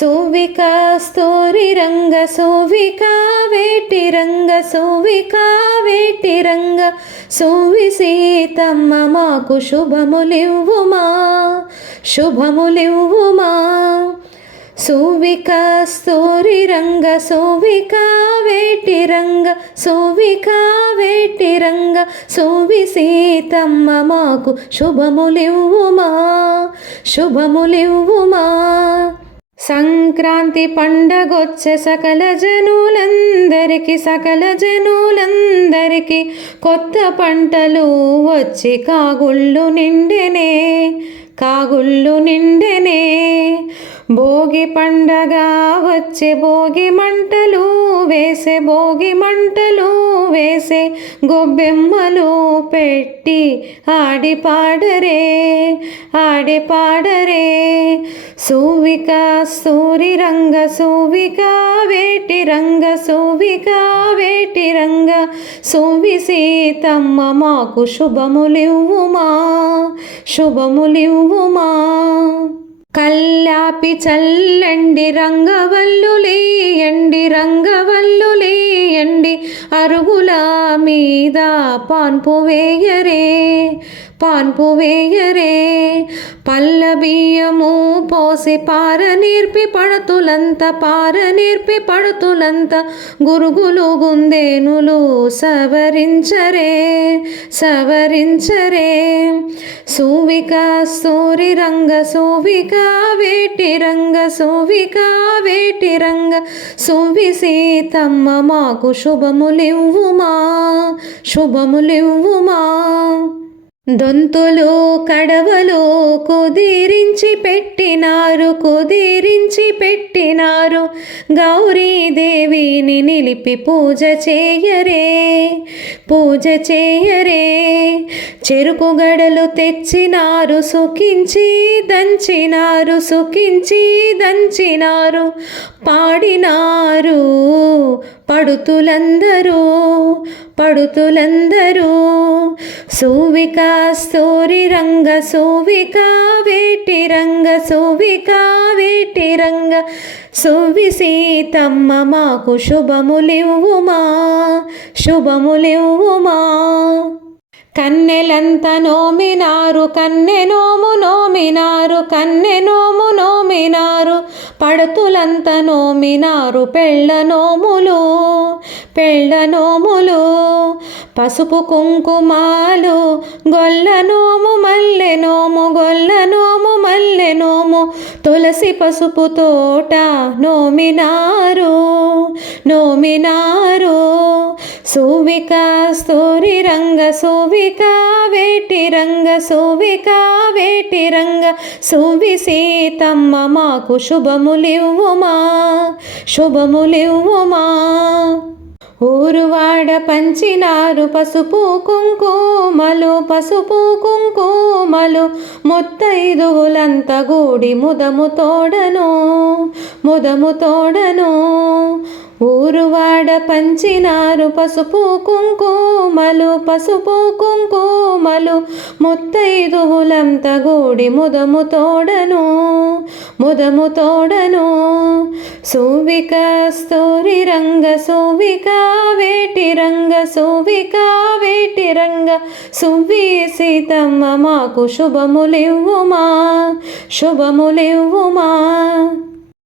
సోవిక స్తోరి రంగ సోవిక వేటి రంగ సోవిక వేటి రంగ. సోవి సీతమ్మ మాకు శుభములివ్వుమా శుభములివ్వుమా. సోవిక స్తోరి రంగ సోవిక వేటి రంగ. సోవిక వేటి రంగ. సోవి సీతమ్మ మాకు శుభములివ్వుమా శుభములివ్వుమా. సంక్రాంతి పండగొచ్చే సకల జనులందరికీ సకల జనులందరికీ కొత్త పంటలు వచ్చి కాగుళ్ళు నిండెనే కాగుళ్ళు నిండెనే. భోగి పండగ వచ్చే భోగి మంటలు వేసే భోగి మంటలు వేసే గొబ్బెమ్మలు పెట్టి ఆడి పాడరే ఆడి పాడరే. సూవిక సూరి రంగ సూవిక వేటి రంగ సూవిక వేటి రంగ. సూవి సీతమ్మ మాకు శుభములివ్వుమా శుభములివ్వుమా. కల్లాపి చల్లండి రంగవల్లులేయండి రంగవల్లులేయండి అరుగుల మీద పాన్పు వేయరే పాన్పు వేయరే. పల్ల బియ్యము పోసి పార నేర్పి పడతులంత పార నేర్పి పడతులంత గురుగులు గుందేనులు సవరించరే సవరించరే. సూవిక సూరి రంగ సూవిక వేటి రంగ సూవిక వేటి రంగ. సువి సీతమ్మ మాకు శుభములివ్వుమా శుభములివ్వుమా. దొంతులు కడవలు కుదిరించి పెట్టినారు కుదిరించి పెట్టినారు. గౌరీదేవిని నిలిపి పూజ చేయరే పూజ చేయరే. చెరుకు గడలు తెచ్చినారు సుఖించి దంచినారు సుఖించి దంచినారు. పాడినారు పడుతులందరూ పడుతులందరూ. సూవిక స్తోరి రంగ సూవిక వేటి రంగ సూవిక వేటి రంగ. సువి సీతమ్మ మాకు శుభములివ్వుమా శుభములివ్వుమా. కన్నెలంత నోమినారు కన్నె నోము నోమినారు కన్నె నోము నోమినారు పడతులంత నోమినారు పెళ్ళ నోములు పెళ్ళ నోములు పసుపు కుంకుమాలు గొల్ల నోము మల్లె నోము గొల్ల నోము మల్లె నోము తులసి పసుపు తోట నోమినారు నోమినారు. సూవిక స్తోరి రంగ సూవిక వేటి రంగ సూవిక వేటి రంగ సూవి సీతమ్మ మాకు శుభములివ్వుమా శుభములివ్వుమా. ఊరువాడ పంచినారు పసుపు కుంకుమలు పసుపు కుంకుమలు ముత్తైదువులంత గూడి ముదము తోడను ముదము తోడను. ఊరువాడ పంచినారు పసుపు కుంకుమలు పసుపు కుంకుమలు ముత్తైదువులంత గూడి ముదము తోడను ముదము తోడను. సూవిక స్తోరి రంగ సూవిక వేటి రంగ సూవిక వేటి రంగ. సువ్వి సీతమ్మ మాకు శుభములివ్వుమా శుభములివ్వుమా.